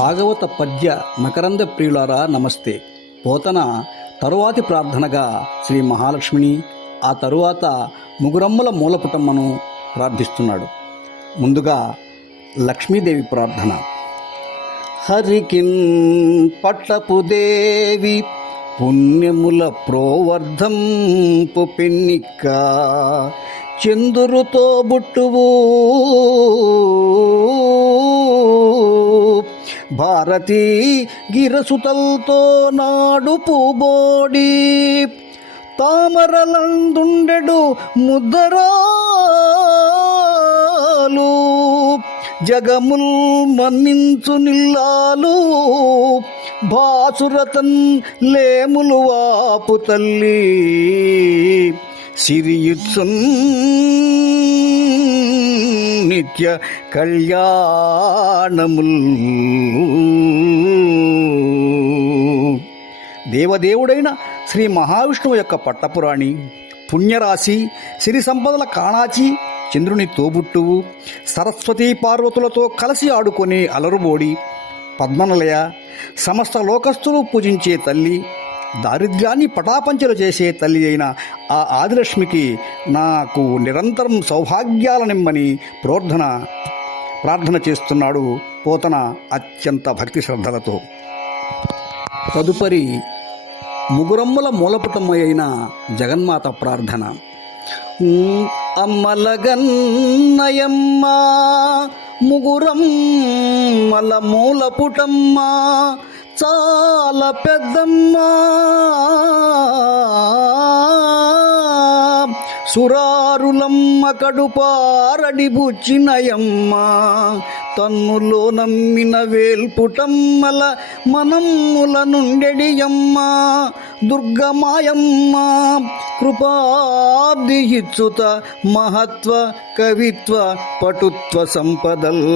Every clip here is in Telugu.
భాగవత పద్య మకరంద ప్రియులారా నమస్తే. పోతన తరువాతి ప్రార్థనగా శ్రీ మహాలక్ష్మిని, ఆ తరువాత ముగురమ్మల మూలపుటమ్మను ప్రార్థిస్తున్నాడు. ముందుగా లక్ష్మీదేవి ప్రార్థన. హరికిన్ పట్టపు దేవి పుణ్యముల ప్రోవర్ధంపు పెన్నిక్క చందురుతో బుట్టువు భారతీ గిరసుతల్తో నాడుపు బోడి తామరలందుండెడు ముద్దరాలు జగముల్ మన్నించు నిల్లాలు భాసురతన్ లేములు వాపు తల్లి సిరియుత్సున్ నిత్య కళ్యాణముల్. దేవదేవుడైన శ్రీ మహావిష్ణువు యొక్క పట్టపురాణి, పుణ్యరాశి, సిరి సంపదల కాణాచి, చంద్రుని తోబుట్టువు, సరస్వతీ పార్వతులతో కలిసి ఆడుకొని అలరుబోడి పద్మనిలయ, సమస్త లోకస్తులు పూజించే తల్లి, దారిద్ర్యాన్ని పటాపంచలు చేసే తల్లి అయిన ఆ ఆదిలక్ష్మికి నాకు నిరంతరం సౌభాగ్యాలనిమ్మని ప్రార్థన చేస్తున్నాడు పోతన అత్యంత భక్తి శ్రద్ధలతో. తదుపరి ముగురమ్మల మూలపుటమ్మ అయిన జగన్మాత ప్రార్థన. అమ్మలగన్నయమ్మ ముగురమ్మల మూలపుటమ్మ చాలా పెద్దమ్మ, సురారులమ్మ కడుపారడి బుచ్చినయమ్మ, తన్నులో నమ్మిన వేల్పుటమ్మల మనమ్ముల నుండెడియమ్మ, దుర్గమాయమ్మ కృపాబ్ది ఇచ్చుత మహత్వ కవిత్వ పటుత్వ సంపదల్.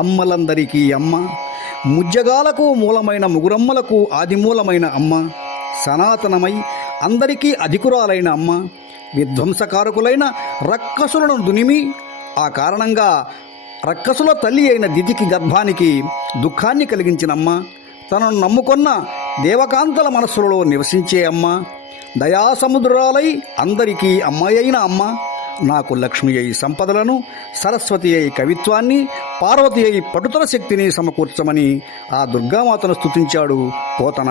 అమ్మలందరికీ అమ్మ, ముజ్జగాలకు మూలమైన ముగురమ్మలకు ఆదిమూలమైన అమ్మ, సనాతనమై అందరికీ అధికురాలైన అమ్మ, విధ్వంసకారకులైన రక్కసులను దునిమి ఆ కారణంగా రక్కసుల తల్లి అయిన దితికి గర్భానికి దుఃఖాన్ని కలిగించినమ్మ, తనను నమ్ముకొన్న దేవకాంతల మనస్సులలో నివసించే అమ్మ, దయాసముద్రాలై అందరికీ అమ్మాయి అయిన అమ్మ, నాకు లక్ష్మి అయి సంపదలను, సరస్వతి అయి కవిత్వాన్ని, పార్వతి అయి పటుతల శక్తిని సమకూర్చమని ఆ దుర్గామాతను స్తుతించాడు పోతన.